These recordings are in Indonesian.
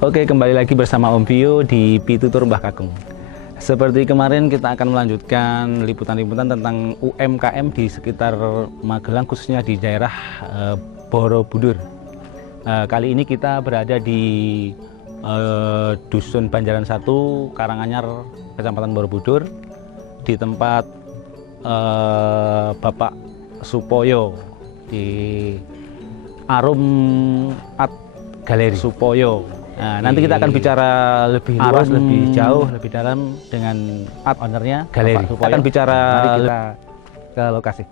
Oke, kembali lagi bersama Om Vio di Pitutur Mbah Kakung. Seperti kemarin, kita akan melanjutkan liputan-liputan tentang UMKM di sekitar Magelang, khususnya di daerah Borobudur. Kali ini kita berada di Dusun Banjaran 1, Karanganyar, Kecamatan Borobudur, di tempat Bapak Supoyo di Arum Art Galeri Supoyo. Nah, nanti kita akan bicara lebih luas, lebih jauh, lebih dalam dengan art ownernya, galeri. Kita akan bicara, mari kita ke lokasi.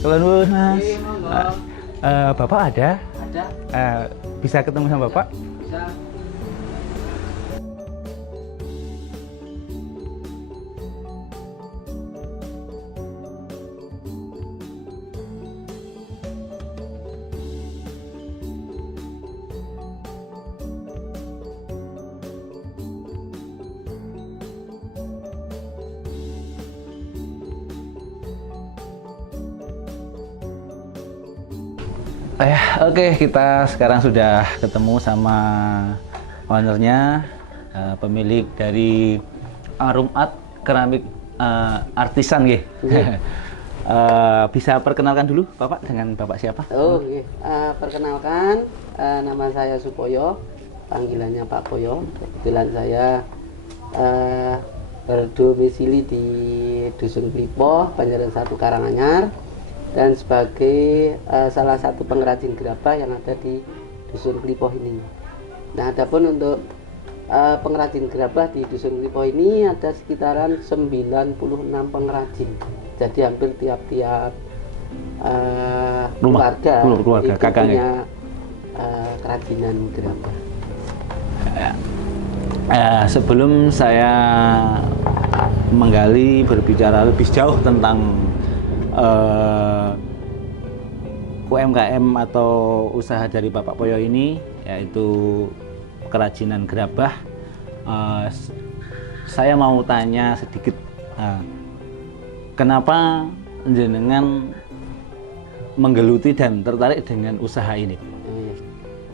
Halo Mas, Bapak ada? Ada. Bisa ketemu sama Bapak? Bisa. Oke, kita sekarang sudah ketemu sama ownernya, pemilik dari Arum Art Keramik Artisan, nggih. Bisa perkenalkan dulu Bapak, dengan Bapak siapa? Oh, perkenalkan, nama saya Supoyo, panggilannya Pak Poyo. Kebetulan saya berdomisili di Dusun Klipo, Banjaran 1, Karanganyar, dan sebagai salah satu pengrajin gerabah yang ada di Dusun Klipo ini. Nah, adapun untuk pengrajin gerabah di Dusun Klipo ini ada sekitaran 96 pengrajin. Jadi hampir tiap-tiap keluarga itu punya kerajinan gerabah. Sebelum saya menggali berbicara lebih jauh tentang UMKM atau usaha dari Bapak Poyo ini, yaitu kerajinan gerabah, saya mau tanya sedikit, kenapa jenengan menggeluti dan tertarik dengan usaha ini?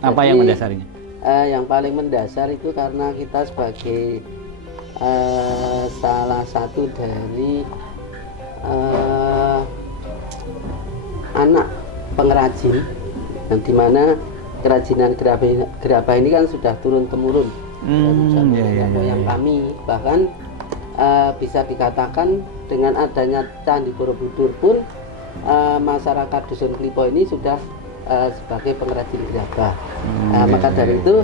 Apa yang mendasarinya? Yang paling mendasar itu karena kita sebagai salah satu dari anak pengrajin, yang dimana kerajinan gerabah ini kan sudah turun temurun dari moyang kami. Bahkan bisa dikatakan dengan adanya Candi Borobudur pun masyarakat Dusun Klipo ini sudah sebagai pengrajin gerabah. Maka dari itu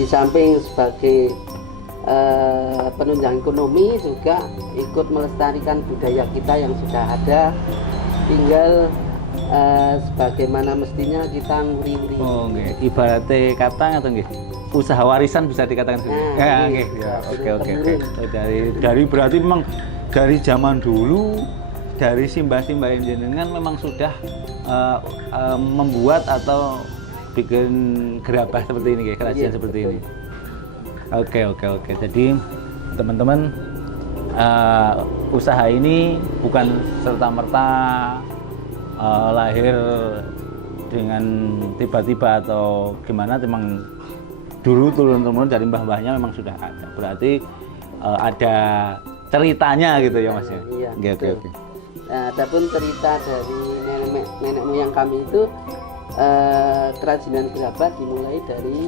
di samping sebagai penunjang ekonomi, juga ikut melestarikan budaya kita yang sudah ada, tinggal sebagaimana mestinya kita nguri-nguri. Oh, nggih. Ibaratnya kata atau nggih? Usaha warisan bisa dikatakan seperti itu. Ya, nggih. Ya, oke. Dari berarti memang dari zaman dulu, dari simbah-simbah jenengan memang sudah membuat atau bikin gerabah seperti ini, kerajinan seperti ini. Oke. Jadi teman-teman, usaha ini bukan serta-merta lahir dengan tiba-tiba atau gimana, memang dulu turun-temurun dari mbah-mbahnya memang sudah ada. Berarti ada ceritanya gitu ya Mas ya? Iya. Oke. Nah, adapun cerita dari nenek moyang kami itu, kerajinan gerabah dimulai dari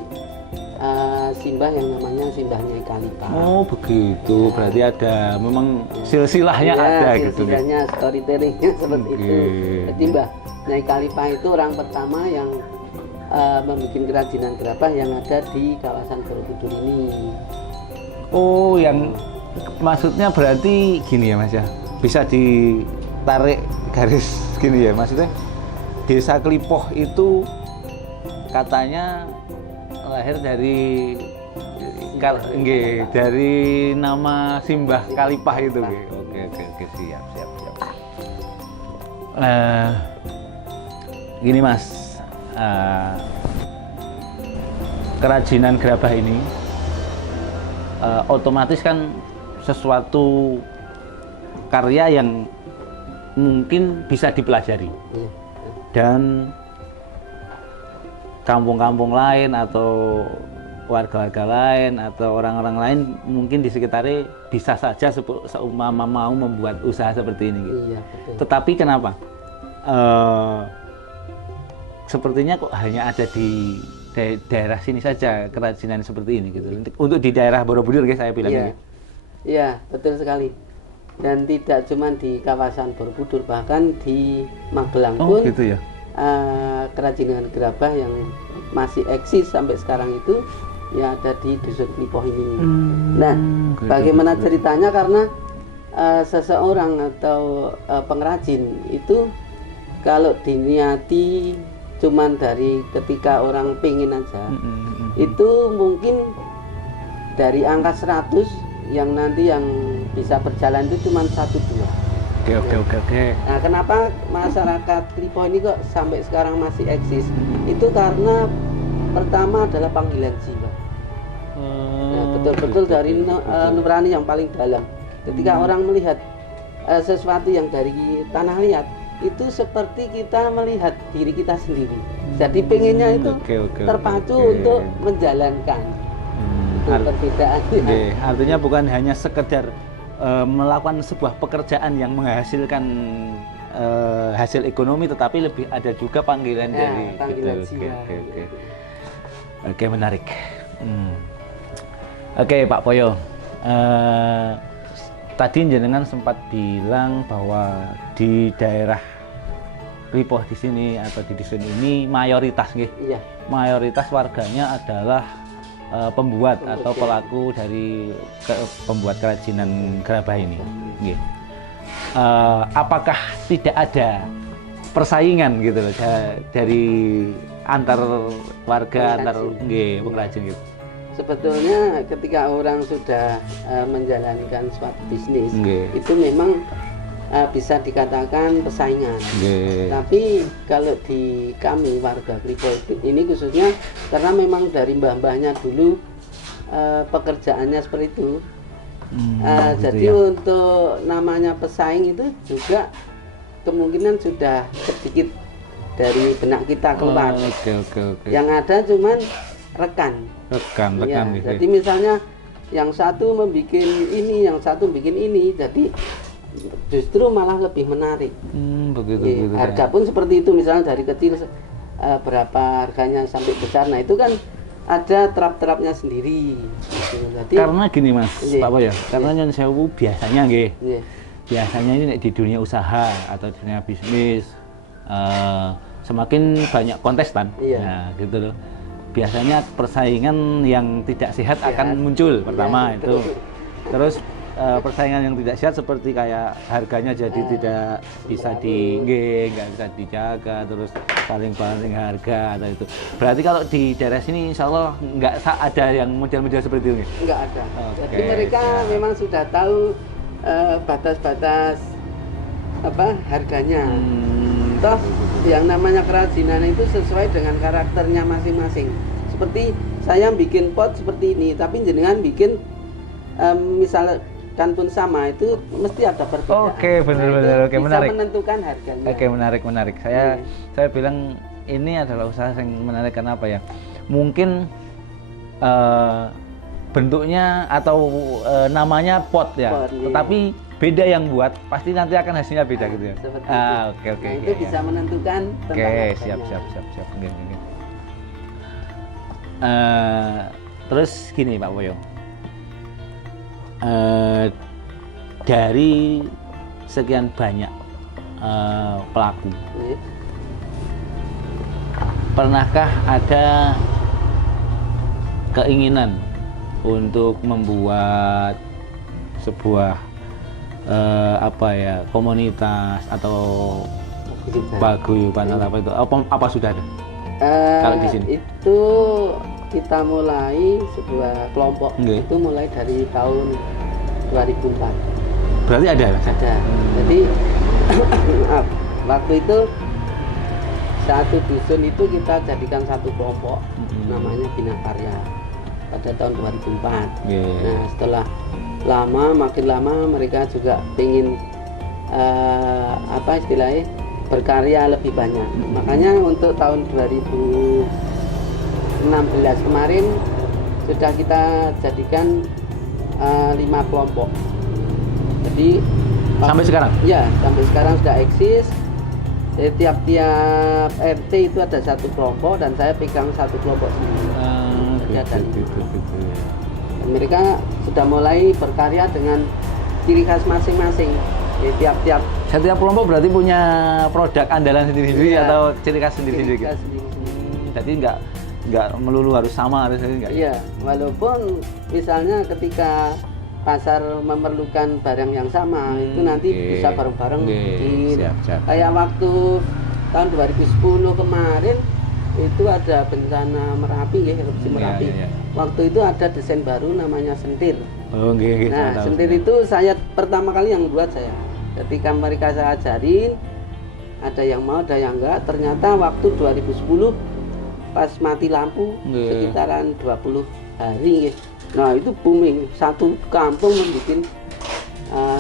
simbah yang namanya simbah Nyai Kalipah. Oh begitu, berarti ada memang silsilahnya ada gitu. Silsilahnya, storytellingnya seperti itu. Jadi Mbah Nyai Kalipah itu orang pertama yang membuat kerajinan gerabah yang ada di kawasan Borobudur ini. Oh, yang maksudnya berarti gini ya Mas ya, bisa ditarik garis gini ya maksudnya, Desa Klipoh itu katanya lahir dari dari nama Simbah Kalipah itu. Oke, siap. Gini Mas, kerajinan gerabah ini otomatis kan sesuatu karya yang mungkin bisa dipelajari dan kampung-kampung lain atau warga-warga lain atau orang-orang lain mungkin di sekitarnya bisa saja seumpama mau membuat usaha seperti ini gitu. Iya, betul. Tetapi kenapa sepertinya kok hanya ada di daerah sini saja kerajinan seperti ini gitu. Untuk di daerah Borobudur guys saya bilang ini. Iya, betul sekali. Dan tidak cuma di kawasan Borobudur, bahkan di Magelang pun gitu ya. Kerajinan gerabah yang masih eksis sampai sekarang itu ya ada di Dusun Klipoh ini. Nah, bagaimana ceritanya karena seseorang atau pengrajin itu kalau diniati cuman dari ketika orang pingin aja, itu mungkin dari angka 100 yang nanti yang bisa berjalan itu cuma 1-2. Oke. Nah, kenapa masyarakat Klipoh ini kok sampai sekarang masih eksis? Itu karena pertama adalah panggilan jiwa. Nah, betul-betul dari nurani yang paling dalam. Ketika orang melihat sesuatu yang dari tanah liat, itu seperti kita melihat diri kita sendiri. Jadi pengennya itu terpacu untuk menjalankan. Perbedaannya. Artinya bukan hanya sekedar melakukan sebuah pekerjaan yang menghasilkan hasil ekonomi, tetapi lebih ada juga panggilan dari panggilan gitu. jiwa. Oke, menarik. Oke, Pak Poyo, tadi jenengan sempat bilang bahwa di daerah Klipoh di sini atau di dusun ini mayoritas mayoritas warganya adalah pembuat atau pelaku dari pembuat kerajinan gerabah ini. Apakah tidak ada persaingan gitu loh dari antar warga, antar pengrajin gitu? Sebetulnya ketika orang sudah menjalankan suatu bisnis, itu memang bisa dikatakan persaingan. Tapi kalau di kami warga Klipoh ini khususnya karena memang dari mbah-mbahnya dulu pekerjaannya seperti itu. Jadi untuk namanya pesaing itu juga kemungkinan sudah sedikit dari benak kita keluar. Yang ada cuman rekan. Jadi misalnya yang satu membuat ini, yang satu bikin ini, jadi justru malah lebih menarik. Begitu. Harga pun seperti itu, misalnya dari kecil berapa harganya sampai besar. Nah itu kan ada terap-terapnya sendiri. Jadi, karena gini Mas, Pak Poyo, karena Nyon Sewu biasanya biasanya ini di dunia usaha atau dunia bisnis semakin banyak kontestan, nah gitu loh. Biasanya persaingan yang tidak sehat akan muncul pertama itu. Terus persaingan yang tidak sehat seperti kayak harganya jadi tidak bisa nggak bisa dijaga, terus paling harga atau itu. Berarti kalau di daerah sini insya Allah nggak ada yang model-model seperti itu? Nggak ada. Jadi mereka memang sudah tahu batas-batas harganya. Toh yang namanya kerajinan itu sesuai dengan karakternya masing-masing. Seperti saya bikin pot seperti ini, tapi jenengan bikin misalkan pun sama, itu mesti ada perbedaan. Oke, benar-benar. Oke, bisa menarik. Menentukan harganya. Oke, menarik. Saya bilang ini adalah usaha yang menarik karena apa ya? Mungkin bentuknya atau namanya pot ya, tetapi beda yang buat, pasti nanti akan hasilnya beda gitu ya. Oke. Nah, itu bisa menentukan tentang siap. Terus gini Pak Woyo, dari sekian banyak pelaku, pernahkah ada keinginan untuk membuat sebuah komunitas atau paguyuban atau apa itu? Apa sudah ada? Kalau di sini itu kita mulai sebuah kelompok. Itu mulai dari tahun 2004. Berarti ada? Ada. Jadi waktu itu satu dusun itu kita jadikan satu kelompok, namanya Bina Karya pada tahun 2004. Nah, setelah makin lama mereka juga ingin berkarya lebih banyak. Makanya untuk tahun 2016 kemarin sudah kita jadikan 5 kelompok. Jadi sampai sekarang? Ya, sampai sekarang sudah eksis. Jadi tiap-tiap RT itu ada satu kelompok dan saya pegang satu kelompok sendiri. Dan mereka sudah mulai berkarya dengan ciri khas masing-masing. Jadi setiap kelompok berarti punya produk andalan sendiri-sendiri atau ciri khas sendiri-sendiri. Jadi nggak melulu harus sama, harus enggak. Iya, walaupun misalnya ketika pasar memerlukan barang yang sama, itu nanti bisa bareng-bareng bikin. Kayak waktu tahun 2010 kemarin itu ada bencana Merapi, erupsi Merapi. Waktu itu ada desain baru namanya sentir. Nah, sentir itu saya pertama kali yang buat saya. Ketika mereka saya ajarin, ada yang mau, ada yang enggak. Ternyata waktu 2010 pas mati lampu sekitaran 20 hari. Nah, itu booming, satu kampung membuat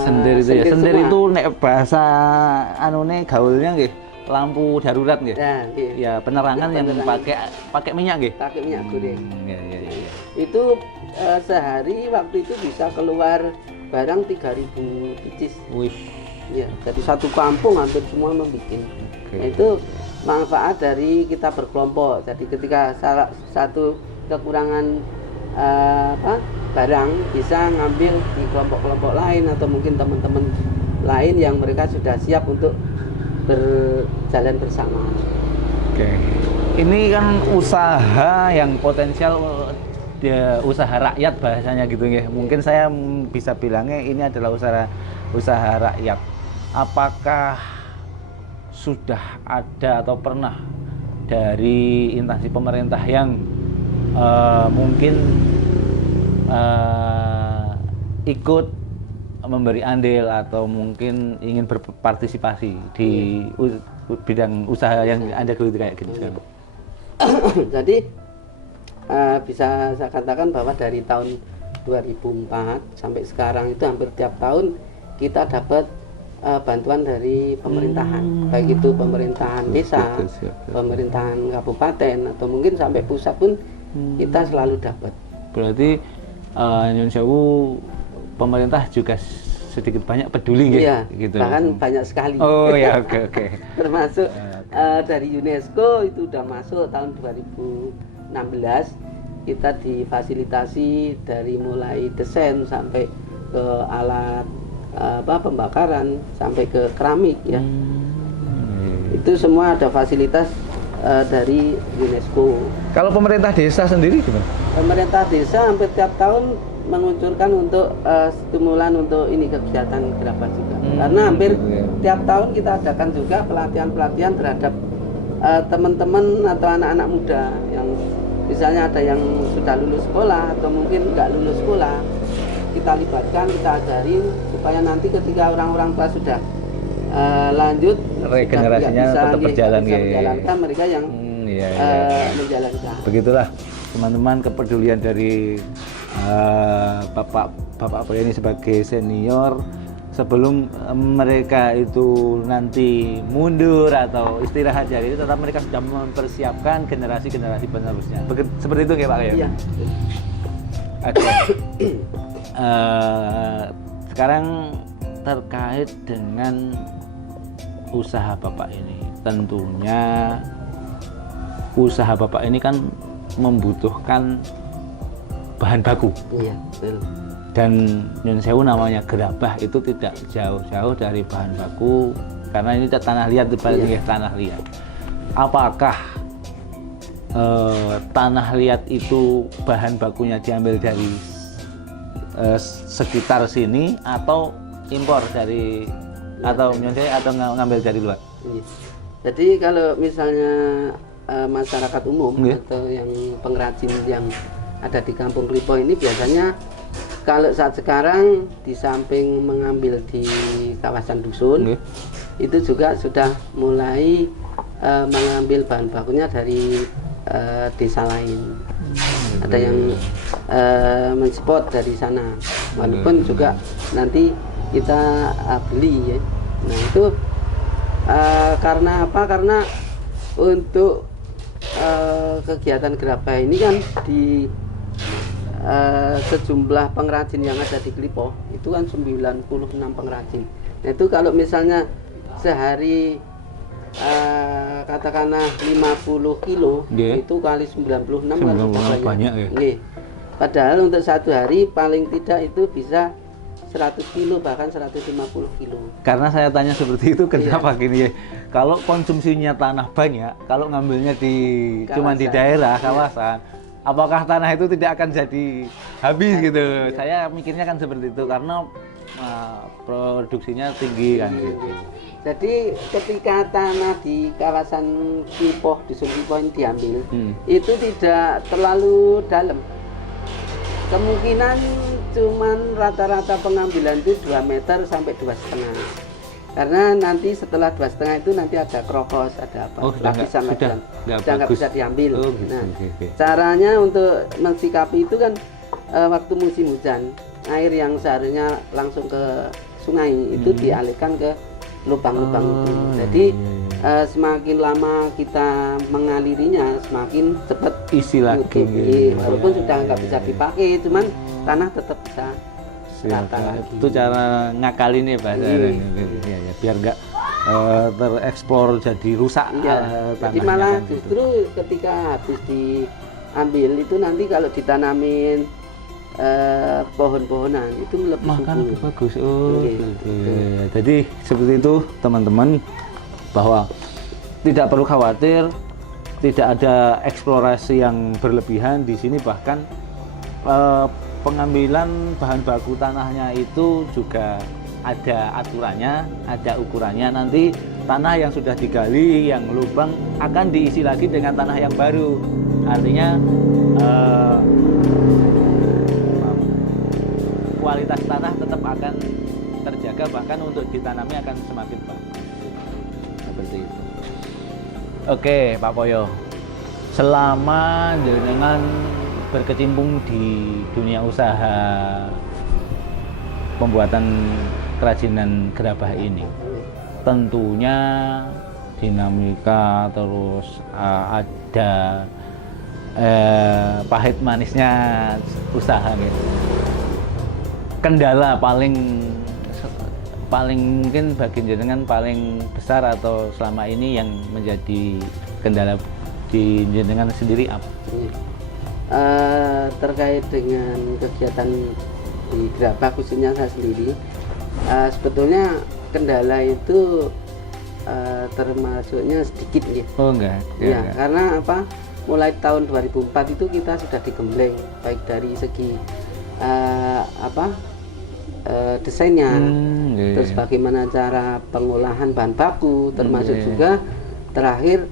sentir itu ya. Sentir itu nek bahasa gaulnya nggih, lampu darurat nggih. Ya, penerangan yang pakai minyak nggih. Pakai minyak goreng. Itu sehari waktu itu bisa keluar barang 3.000 pieces. Wih. Ya, jadi satu kampung hampir semua membuat. Nah, itu manfaat dari kita berkelompok. Jadi ketika satu kekurangan barang bisa ngambil di kelompok-kelompok lain atau mungkin teman-teman lain yang mereka sudah siap untuk berjalan bersama. Ini kan usaha yang potensial, usaha rakyat bahasanya gitu ya. Mungkin saya bisa bilangnya ini adalah usaha rakyat. Apakah sudah ada atau pernah dari instansi pemerintah yang mungkin ikut memberi andil atau mungkin ingin berpartisipasi di bidang usaha yang Anda geluti kayak gini sekarang? Jadi bisa saya katakan bahwa dari tahun 2004 sampai sekarang itu hampir tiap tahun kita dapat bantuan dari pemerintahan, baik itu pemerintahan desa, pemerintahan kabupaten atau mungkin sampai pusat pun kita selalu dapat. Berarti Nyun Sewu pemerintah juga sedikit banyak peduli gitu. Bahkan banyak sekali. Oh ya, oke. Termasuk dari UNESCO itu udah masuk tahun 2016, kita difasilitasi dari mulai desain sampai ke alat pembakaran sampai ke keramik ya. Itu semua ada fasilitas dari UNESCO. Kalau pemerintah desa sendiri gimana? Pemerintah desa hampir tiap tahun menguncurkan untuk stimulan untuk ini kegiatan Gerabah juga. Karena hampir tiap tahun kita adakan juga pelatihan-pelatihan terhadap teman-teman atau anak-anak muda yang misalnya ada yang sudah lulus sekolah atau mungkin nggak lulus sekolah, kita libatkan, kita ajarin supaya nanti ketika orang-orang tua sudah lanjut regenerasinya tetap berjalan, menjalankan mereka yang menjalankan. Begitulah teman-teman kepedulian dari Bapak ini sebagai senior sebelum mereka itu nanti mundur atau istirahat jadi tetap mereka sudah mempersiapkan generasi-generasi penerusnya. Seperti itu ya Pak ya? Iya. Sekarang terkait dengan usaha Bapak ini, tentunya usaha Bapak ini kan membutuhkan bahan baku. Iya, betul. Dan nyun sewu namanya gerabah itu tidak jauh-jauh dari bahan baku karena ini tanah liat, Iya. tanah liat. Apakah tanah liat itu bahan bakunya diambil dari sekitar sini atau impor dari atau nyun sewu atau ngambil dari luar? Iya. Jadi kalau misalnya masyarakat umum Iya. atau yang pengrajin yang ada di Kampung Klipo ini biasanya kalau saat sekarang di samping mengambil di kawasan dusun, Iya. itu juga sudah mulai mengambil bahan bakunya dari desa lain. Ada yang mensupport dari sana, walaupun juga nanti kita beli ya. Nah itu karena apa? Karena untuk kegiatan gerabah ini kan di sejumlah pengrajin yang ada di Klipo itu kan 96 pengrajin. Nah itu kalau misalnya sehari katakanlah 50 kilo, Nggih. itu kali 96 kan 96 sudah banyak ya. Nggih. Padahal untuk satu hari paling tidak itu bisa 100 kilo bahkan 150 kilo. Karena saya tanya seperti itu kenapa Iya. gini ya? Kalau konsumsinya tanah banyak, kalau ngambilnya di cuma di Kawasan. daerah Iya. kawasan, apakah tanah itu tidak akan jadi habis gitu? Iya. Saya mikirnya kan seperti itu karena produksinya tinggi kan Iya. gitu. Jadi ketika tanah di kawasan Klipo, dusun Klipo ini diambil, Hmm. itu tidak terlalu dalam. Kemungkinan cuman rata-rata pengambilan itu 2 meter sampai 2,5. Karena nanti setelah 2,5 itu nanti ada krokos, ada apa, Oh, sudah nggak nggak bagus. bisa diambil. Oh, gitu, Nah, oke. caranya untuk mensikapi itu kan waktu musim hujan, air yang seharusnya langsung ke sungai itu dialihkan ke lubang-lubang itu. Jadi semakin lama kita mengalirinya, semakin cepat Isi lagi. nutup. Iya, walaupun sudah nggak bisa dipakai, cuman tanah tetap bisa rata lagi. Itu cara ngakalin ya bahasa Iya. ya, biar nggak tereksplor jadi rusak Iya, jadi tanahnya malah kan gitu. justru ketika habis diambil itu nanti kalau ditanamin pohon-pohonan itu lebih makan subur. lebih bagus. Oh, Iya, gitu. betul. Jadi seperti itu teman-teman, bahwa tidak perlu khawatir, tidak ada eksplorasi yang berlebihan di sini. Bahkan pengambilan bahan baku tanahnya itu juga ada aturannya, ada ukurannya. Nanti tanah yang sudah digali, yang lubang akan diisi lagi dengan tanah yang baru. Artinya kualitas tanah tetap akan terjaga, bahkan untuk ditanami akan semakin bagus. Seperti itu. Oke, Pak Poyo. Selama jenengan berkecimpung di dunia usaha pembuatan kerajinan gerabah ini, tentunya dinamika terus ada pahit manisnya usaha gitu. Kendala paling mungkin bagi jenengan paling besar atau selama ini yang menjadi kendala di jenengan sendiri apa? Terkait dengan kegiatan di gerabah khususnya saya sendiri, sebetulnya kendala itu termasuknya sedikit ya. Oh enggak. Ya, karena apa? Mulai tahun 2004 itu kita sudah digembleng baik dari segi desainnya, terus bagaimana cara pengolahan bahan baku, termasuk juga terakhir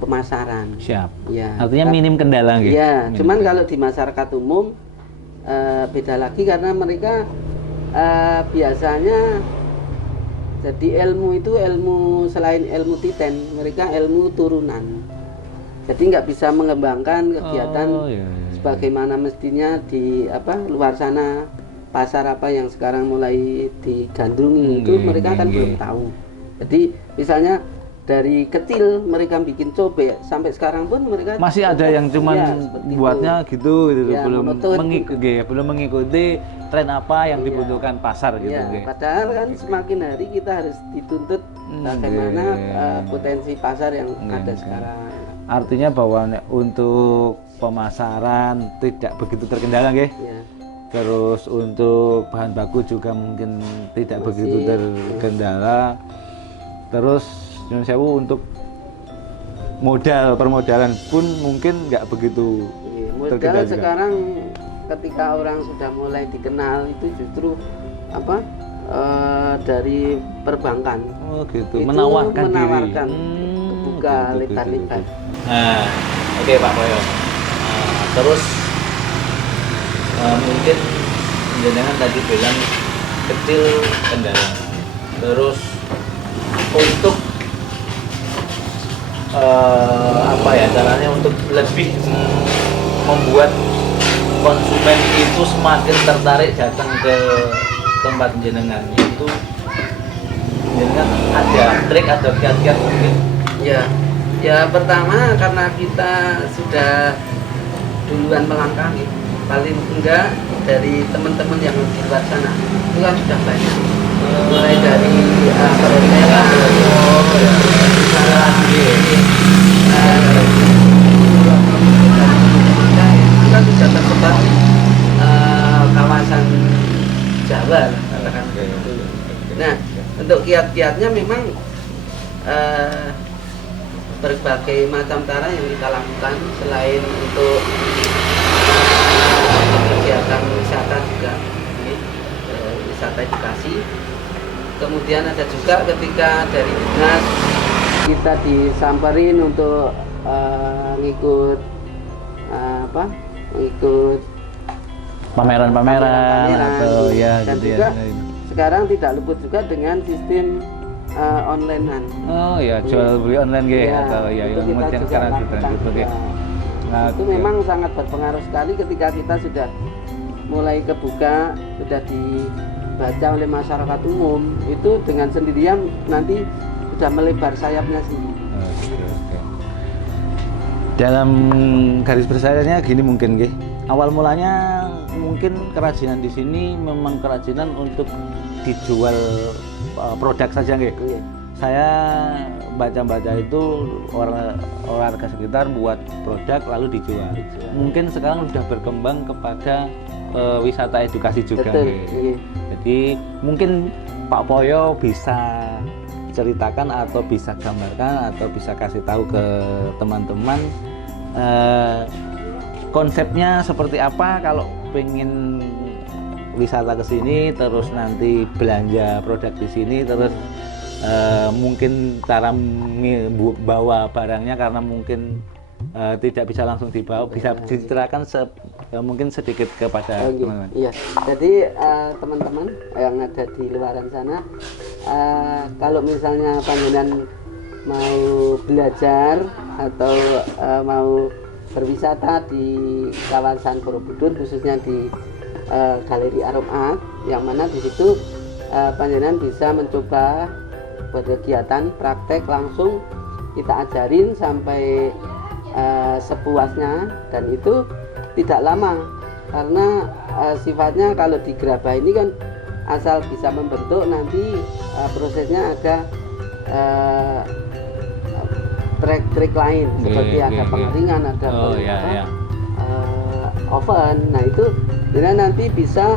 pemasaran. Siap. Ya, Artinya minim kendala gitu. ya, cuman kalau di masyarakat umum beda lagi karena mereka biasanya jadi ilmu itu ilmu selain ilmu titen, mereka ilmu turunan. Jadi nggak bisa mengembangkan kegiatan sebagaimana mestinya di luar sana. Pasar apa yang sekarang mulai digandrungi itu mereka kan belum tahu. Jadi misalnya dari kecil mereka bikin cobek sampai sekarang pun mereka masih ada yang cuman buatnya gitu Ya, belum mengikuti tren apa yang dibutuhkan pasar gitu. Ya, padahal kan semakin hari kita harus dituntut bagaimana potensi pasar yang ada sekarang. Artinya bahwa untuk pemasaran tidak begitu terkendala nggih. Ya. Terus untuk bahan baku juga mungkin tidak Masih, begitu terkendala. Terus nyuwun sewu untuk permodalan pun mungkin nggak begitu Modal terkendala juga. sekarang ketika orang sudah mulai dikenal itu justru apa dari perbankan. Oh gitu, Itu menawarkan menawarkan diri. buka lebar-lebar. Nah, oke Pak Boyo. Terus mungkin jenengan tadi bilang kecil kendala. Terus untuk apa ya caranya untuk lebih membuat konsumen itu semakin tertarik datang ke tempat jenengan, itu jenengan ada trik atau kiat-kiat mungkin? Ya pertama karena kita sudah duluan melangkahi, paling enggak dari teman-teman yang di luar sana itu kan sudah banyak, mulai dari perhotelan, kita sudah tersebar kawasan Jawa katakan begitu. Nah, untuk kiat-kiatnya memang berbagai macam cara yang kita lakukan selain untuk kegiatan wisata juga, wisata edukasi. Kemudian ada juga ketika dari dinas kita disamperin untuk ngikut ngikut pameran-pameran atau ya dan gitu juga ya. sekarang tidak luput juga dengan sistem onlinean. Oh ya, jual beli online gitu Ya, atau ya itu yang kita kemudian juga sekarang lakukan gitu gitu ya. juga. Nah, Itu memang sangat berpengaruh sekali ketika kita sudah mulai kebuka, sudah dibaca oleh masyarakat umum, itu dengan sendirian nanti sudah melebar sayapnya sendiri. Oke. Dalam garis besarnya gini mungkin nggih. Awal mulanya mungkin kerajinan di sini memang kerajinan untuk dijual produk saja nggih. Iya. Saya baca-baca itu warga sekitar buat produk lalu dijual. Mungkin sekarang sudah berkembang kepada wisata edukasi juga. Betul. nggih. Iya. Jadi mungkin Pak Poyo bisa ceritakan atau bisa gambarkan atau bisa kasih tahu ke teman-teman konsepnya seperti apa kalau pengen wisata ke sini terus nanti belanja produk di sini terus mungkin cara bawa barangnya karena mungkin tidak bisa langsung dibawa, bisa diceritakan mungkin sedikit kepada teman-teman. Iya. Jadi teman-teman yang ada di luaran sana, kalau misalnya panjenengan mau belajar atau mau berwisata di kawasan Borobudur, khususnya di Galeri Arum Art, yang mana di situ panjenengan bisa mencoba berkegiatan praktek langsung, kita ajarin sampai sepuasnya, dan itu tidak lama karena sifatnya kalau di gerabah ini kan asal bisa membentuk, nanti prosesnya ada trik-trik lain seperti ada pengeringan, ada oven. Nah itu nanti bisa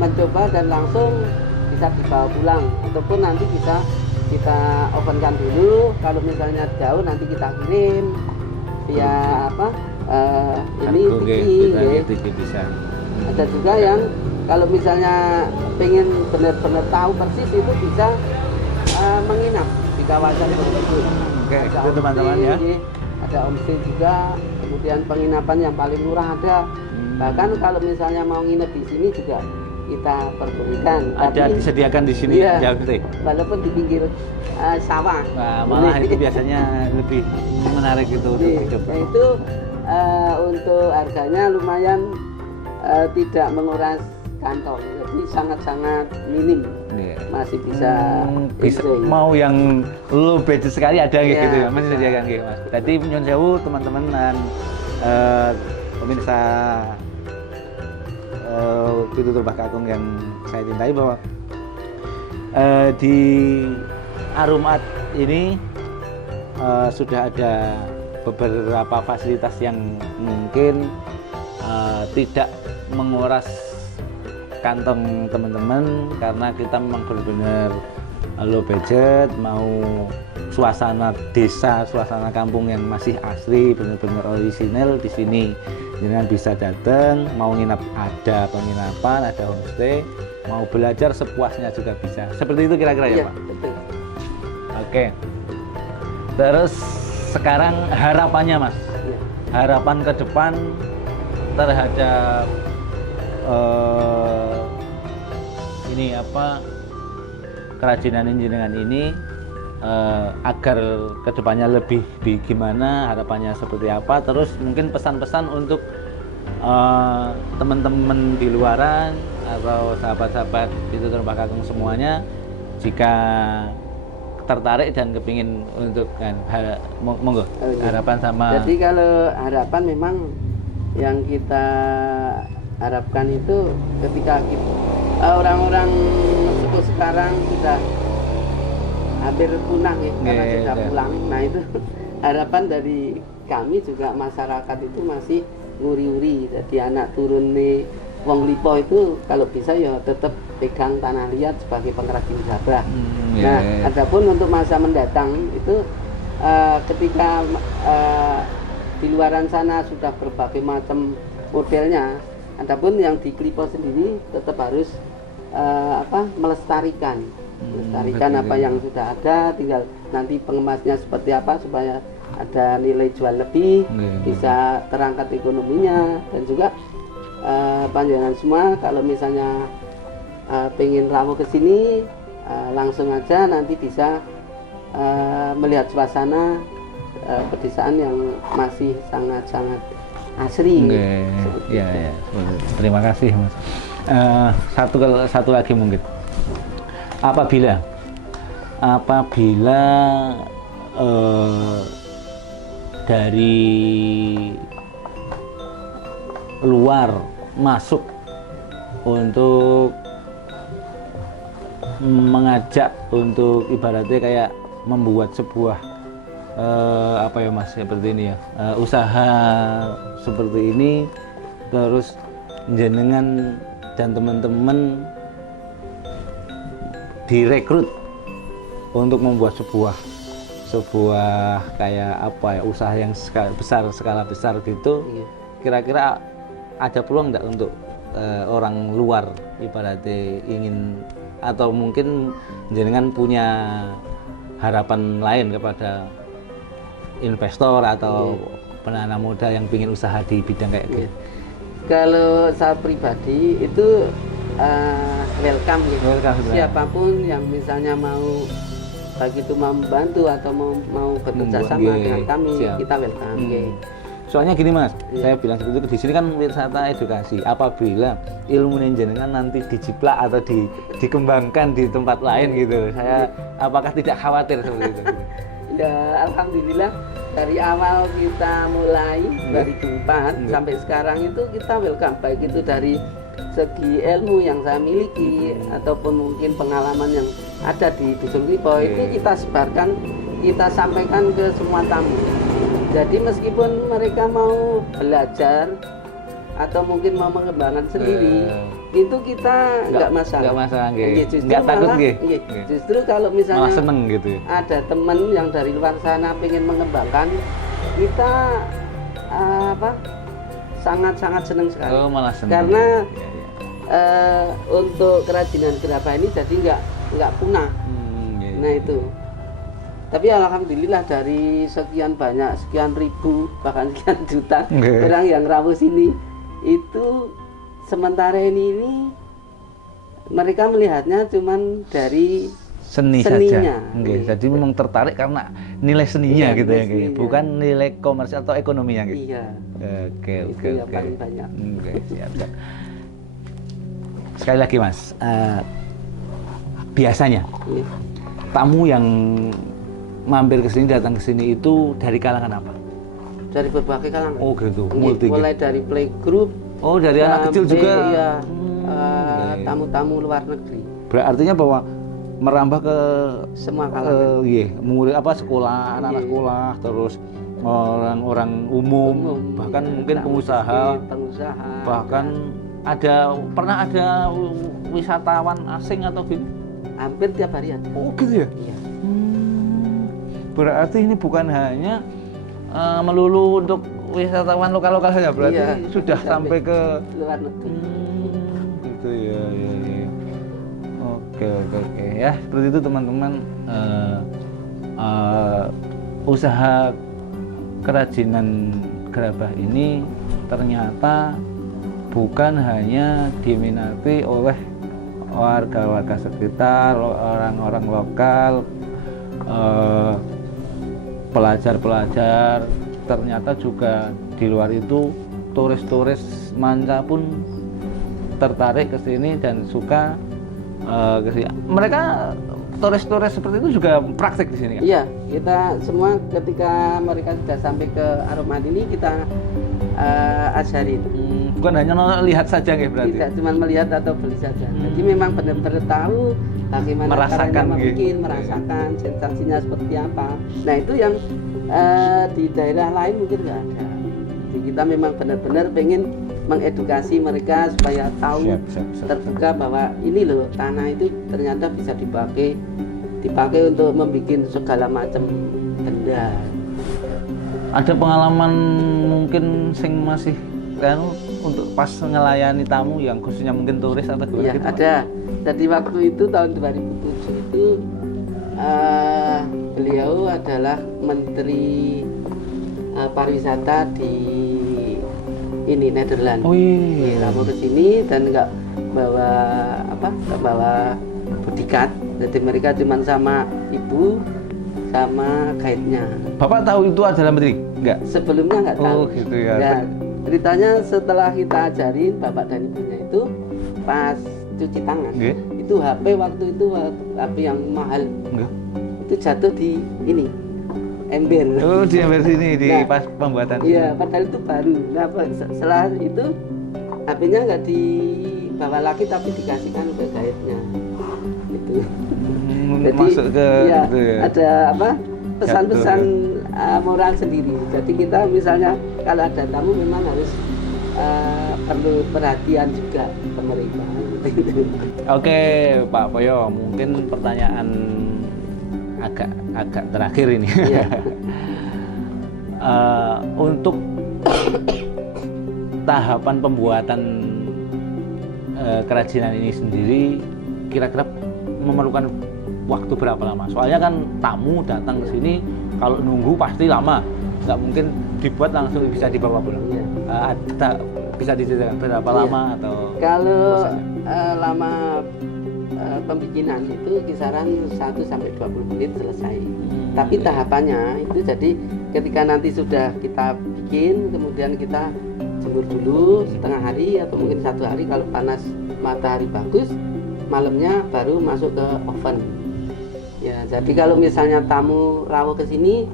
mencoba dan langsung bisa dibawa pulang, ataupun nanti bisa kita ovenkan dulu. Kalau misalnya jauh nanti kita kirim via ini tiki bisa. Ada juga yang kalau misalnya pengen benar-benar tahu persis itu bisa menginap di kawasan Borobudur. Oke, itu teman-teman ya. Ada homestay juga, kemudian penginapan yang paling murah ada. Bahkan kalau misalnya mau nginep di sini juga kita perbolehkan. Ada disediakan di sini iya, ya, gitu. walaupun di pinggir sawah. Nah, malah itu biasanya lebih menarik itu untuk hidup. Nah, itu untuk harganya lumayan tidak menguras kantong, jadi sangat-sangat minim. Masih bisa mau yang low budget sekali ada ya, gitu ya, masih disediakan gitu Mas. Jadi nyun sewu teman-teman dan pemirsa Pitu Tur Mbah Kakung yang saya cintai, bahwa di Arum Art ini sudah ada beberapa fasilitas yang mungkin tidak menguras kantong teman-teman, karena kita memang benar-benar low budget, mau suasana desa, suasana kampung yang masih asli, benar-benar orisinal. Di sini jangan bisa datang, mau nginap ada penginapan, ada homestay, mau belajar sepuasnya juga bisa. Seperti itu kira-kira ya, Pak? Betul. Oke. Terus sekarang harapannya, Mas? Ya. Harapan ke depan terhadap ini apa, kerajinan jenengan ini, agar kedepannya lebih gimana, harapannya seperti apa, terus mungkin pesan-pesan untuk teman-teman di luaran atau sahabat-sahabat Pitutur Mbah Kakung semuanya, jika tertarik dan kepingin untuk monggo harapan sama. Jadi kalau harapan memang yang kita harapkan itu ketika orang-orang suku sekarang sudah hampir punah ya, karena sudah pulang. Nah itu harapan dari kami juga, masyarakat itu masih nguri-uri. Jadi anak turun nih wong lipo itu kalau bisa ya tetap pegang tanah liat sebagai pengrajin gabah. Nah adapun untuk masa mendatang itu ketika di luaran sana sudah berbagai macam modelnya, adapun yang di Klipo sendiri tetap harus melestarikan apa yang sudah ada, tinggal nanti pengemasnya seperti apa supaya ada nilai jual lebih, bisa terangkat ekonominya. Dan juga panjenengan semua kalau misalnya pengen rawuh ke sini, langsung aja nanti bisa melihat suasana pedesaan yang masih sangat-sangat asri. Ya. Terima kasih, Mas. Satu lagi mungkin, apabila dari luar masuk untuk mengajak untuk ibaratnya kayak membuat sebuah apa ya Mas, seperti ini ya, usaha seperti ini, terus jenengan dan teman-teman direkrut untuk membuat sebuah kayak apa ya, usaha yang skala besar gitu. Kira-kira ada peluang nggak untuk orang luar ibaratnya ingin, atau mungkin jenengan punya harapan lain kepada investor atau penanam modal yang ingin usaha di bidang kayak gitu? Kalau saya pribadi itu welcome ya. Siapapun yang misalnya mau, baik itu mau membantu atau mau bekerja sama dengan kami, kita welcome. Soalnya gini Mas, saya bilang seperti itu, di sini kan wisata edukasi. Apabila ilmu jenengan nanti dijiplak atau dikembangkan di tempat lain gitu, saya apakah tidak khawatir seperti itu? Ya alhamdulillah, dari awal kita mulai 2004 sampai sekarang itu kita welcome, baik itu dari segi ilmu yang saya miliki ataupun mungkin pengalaman yang ada di Dusun Klipo, itu kita sebarkan, kita sampaikan ke semua tamu. Jadi meskipun mereka mau belajar atau mungkin mau mengembangkan sendiri, itu kita nggak masalah. Nggak takut Justru kalau misalnya malah seneng gitu ya. Ada teman yang dari luar sana pengen mengembangkan, kita sangat-sangat senang sekali. Malah seneng. Karena untuk kerajinan gerabah ini jadi nggak punah. Nah itu. Tapi alhamdulillah dari sekian banyak, sekian ribu, bahkan sekian juta orang yang rawuh sini, itu sementara ini mereka melihatnya cuman dari seninya. Jadi memang tertarik karena nilai seninya gitu ya, bukan nilai komersial atau ekonominya gitu. Iya. Oke. Paling banyak. Siap. Sekali lagi Mas, biasanya tamu yang mampir ke sini, datang ke sini itu dari kalangan apa? Dari berbagai kalangan. Oh gitu, mulai dari playgroup. Oh, dari anak kecil juga. Iya, tamu-tamu luar negeri. Artinya bahwa merambah ke semua kalangan. murid sekolah, anak-anak sekolah, terus orang-orang umum, bahkan ya, mungkin pengusaha, bahkan pernah ada wisatawan asing atau gitu? Hampir tiap hari ada. Oh gitu ya? Iya. Berarti ini bukan hanya melulu untuk wisatawan lokal-lokal saja, berarti Iya, sudah sampai ke luar negeri. Gitu ya. Oke ya, seperti itu teman-teman. Usaha kerajinan gerabah ini ternyata bukan hanya diminati oleh warga-warga sekitar, orang-orang lokal, pelajar-pelajar, ternyata juga di luar itu turis-turis manca pun tertarik ke sini dan suka ke sini. Mereka turis-turis seperti itu juga praktek di sini kan? Iya, kita semua ketika mereka sudah sampai ke Aromat ini kita ajarin. Bukan hanya lihat saja ya berarti? Tidak cuma melihat atau beli saja. Jadi memang benar-benar tahu bagaimana merasakan, mungkin merasakan sensasinya seperti apa. Nah itu yang di daerah lain mungkin nggak ada. Jadi kita memang benar-benar pengen mengedukasi mereka supaya tahu terbuka bahwa ini loh tanah itu ternyata bisa dipakai untuk membuat segala macam benda. Ada pengalaman mungkin sing masih kan untuk pas ngelayani tamu yang khususnya mungkin turis atau gimana? Iya gitu, ada. Jadi waktu itu tahun 2007 itu beliau adalah Menteri Pariwisata di Nederland. Oh iya. Kamu ke sini dan nggak bawa bodyguard. Jadi mereka cuma sama ibu sama guide-nya. Bapak tahu itu adalah menteri? Enggak? Sebelumnya nggak tahu. Oh gitu ya. Nah, ceritanya setelah kita ajarin bapak dan ibunya itu pas cuci tangan, itu HP waktu itu HP yang mahal. Itu jatuh di ini ember. Oh di ember sini di pas pembuatan. Iya, padahal itu baru. Nah, setelah itu HP-nya nggak dibawa lagi tapi dikasihkan ke guide-nya. Itu. Jadi masuk ke ya, gitu ya. ada pesan-pesan moral sendiri. Jadi kita misalnya kalau ada tamu memang harus perlu perhatian juga ke mereka. Oke, Pak Poyo, mungkin pertanyaan agak terakhir ini. Iya. Untuk tahapan pembuatan kerajinan ini sendiri kira-kira memerlukan waktu berapa lama? Soalnya kan tamu datang ke sini kalau nunggu pasti lama, nggak mungkin dibuat langsung bisa dibawa pulang. Bisa diceritakan berapa lama atau? Kalau lama pembikinan itu kisaran 1 sampai 20 menit selesai. Tapi tahapannya itu jadi ketika nanti sudah kita bikin, kemudian kita jemur dulu setengah hari atau mungkin 1 hari kalau panas matahari bagus, malamnya baru masuk ke oven. Ya, jadi kalau misalnya tamu rawuh ke sini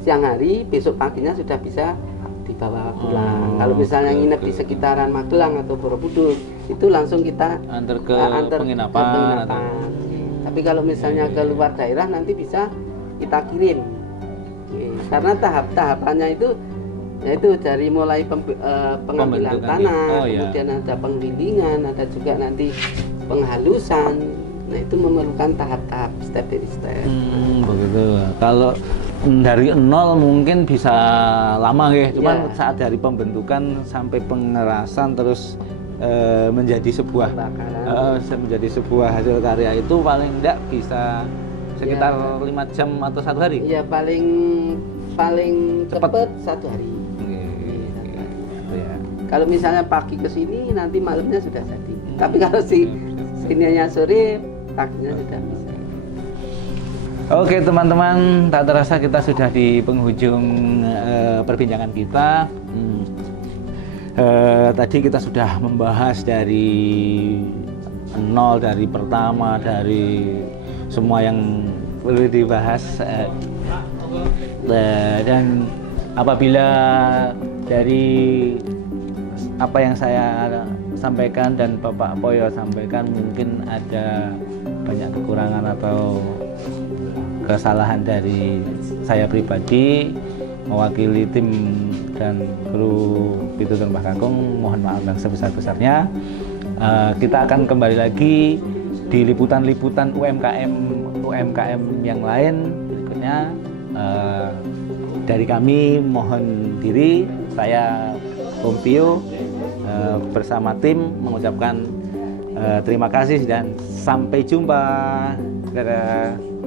siang hari, besok paginya sudah bisa dibawa pulang. Kalau misalnya nginep di sekitaran Magelang atau Borobudur, itu langsung kita antar ke penginapan. Tapi kalau misalnya ke luar daerah nanti bisa kita kirim. Karena tahapannya itu yaitu dari mulai pengambilan tanah, kemudian ada penggilingan, ada juga nanti penghalusan. Nah itu memerlukan tahap-tahap step by step. Begitu. Kalau dari nol mungkin bisa lama ya, cuman saat dari pembentukan sampai pengerasan terus menjadi sebuah hasil karya itu paling enggak bisa sekitar 5 jam atau 1 hari. Iya, paling cepat 1 hari. Kalau misalnya pagi ke sini nanti malamnya sudah jadi. Tapi kalau sininya sore paginya sudah bisa. Oke teman-teman, tak terasa kita sudah di penghujung perbincangan kita. Tadi kita sudah membahas dari nol, dari pertama, dari semua yang perlu dibahas. Dan apabila dari apa yang saya sampaikan dan Bapak Poyo sampaikan mungkin ada banyak kekurangan atau kesalahan dari saya pribadi, mewakili tim dan kru Pitutur Mbah Kakung, mohon maaf yang sebesar-besarnya. Kita akan kembali lagi di liputan-liputan UMKM yang lain berikutnya. Dari kami mohon diri, saya Om Pio bersama tim mengucapkan terima kasih dan sampai jumpa. Dadah.